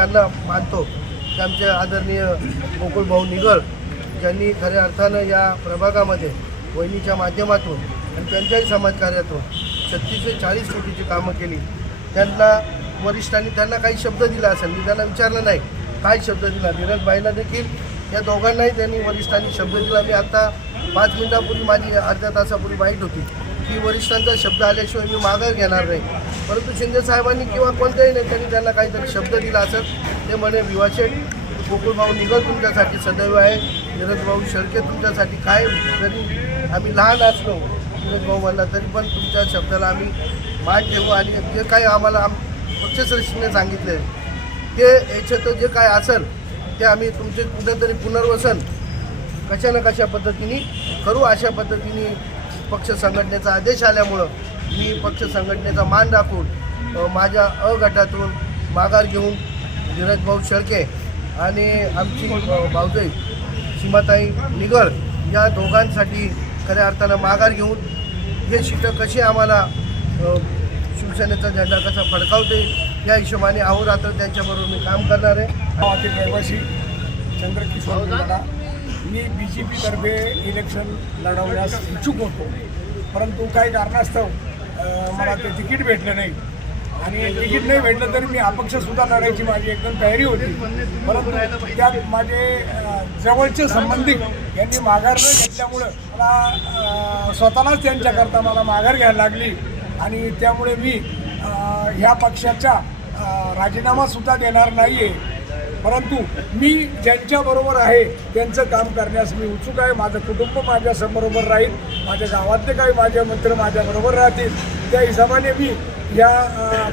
ज्यांना मानतो ते आमचे आदरणीय गोकुळ भाऊ निगळ, ज्यांनी खऱ्या अर्थानं या प्रभागामध्ये वहिनीच्या माध्यमातून आणि त्यांच्याही समाजकार्यातून 36 ते 40 कोटीची कामं केली. त्यांना वरिष्ठांनी त्यांना काही शब्द दिला असेल, मी त्यांना विचारलं नाही काय शब्द दिला. धीरजबाईंना देखील या दोघांनाही त्यांनी वरिष्ठांनी शब्द दिला. मी आत्ता 5 मिनिटापूर्वी माझी अर्ध्या तासापूर्वी बाईट होती की वरिष्ठांचा शब्द आल्याशिवाय मी माघार घेणार नाही. परंतु शिंदे साहेबांनी किंवा कोणत्याही नेत्यांनी त्यांना काहीतरी शब्द दिला असेल. ते म्हणे विवाशेठ गोकुळभाऊ निगळ तुमच्यासाठी सदैव आहे, धीरजभाऊ शेळके तुमच्यासाठी काय, जरी आम्ही लहान असलो धीरजभाऊ म्हणला तरी पण तुमच्या शब्दाला आम्ही मान ठेवू आणि जे काही आम्हाला पक्षश्रेष्ठीने सांगितले ते याच्यात जे काय असेल ते आम्ही तुमचे कुठेतरी पुनर्वसन कशा ना कशा पद्धतीने करू. अशा पद्धतीने पक्ष संघटनेचा आदेश आल्यामुळं मी पक्ष संघटनेचा मान राखून माझ्या अ गटातून माघार घेऊन धीरजभाऊ शेळके आणि आमची भाऊजाई सीमाताई निगळ या दोघांसाठी खऱ्या अर्थानं माघार घेऊन हे सीटं कशी आम्हाला शिवसेनेचा झेंडा कसा फडकावता येईल या हिशोबाने अहोरात्र त्यांच्याबरोबर मी काम करणार आहे. रहिवासी चंद्रकिशोर मला मी BJP-तर्फे इलेक्शन लढवण्यास इच्छुक होतो, परंतु काही कारणास्तव मला ते तिकीट भेटलं नाही आणि तिकीट नाही भेटलं तरी मी अपक्षसुद्धा लढायची माझी एकदम तयारी होती. परंतु त्यात माझे जवळचे संबंधित यांनी माघार न घेतल्यामुळं मला स्वतःलाच त्यांच्याकरता मला माघार घ्यायला लागली आणि त्यामुळे मी ह्या पक्षाचा राजीनामासुद्धा देणार नाही आहे. परंतु मी ज्यांच्याबरोबर आहे त्यांचं काम करण्यास मी उत्सुक आहे. माझं कुटुंब माझ्याबरोबर राहील, माझ्या गावातले काही माझे मित्र माझ्याबरोबर राहतील. त्या हिशोबाने मी या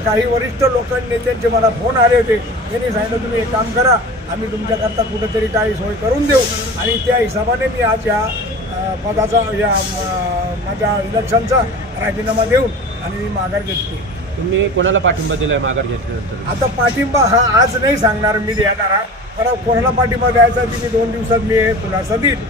काही वरिष्ठ लोकांनी नेत्यांचे मला फोन आले होते. त्यांनी सांगितलं तुम्ही एक काम करा, आम्ही तुमच्याकरता कुठेतरी काही सोय करून देऊ आणि त्या हिशोबाने मी आज या पदाचा या माझ्या इलेक्शनचा राजीनामा देऊन आणि मी माघार घेतली. तुम्ही कोणाला पाठिंबा दिलाय माघार घेतल्यानंतर? आता पाठिंबा हा आज नाही सांगणार मी देणारा, कारण कोणाला पाठिंबा द्यायचा ती मी 2 दिवसात मी खुलासा देईल.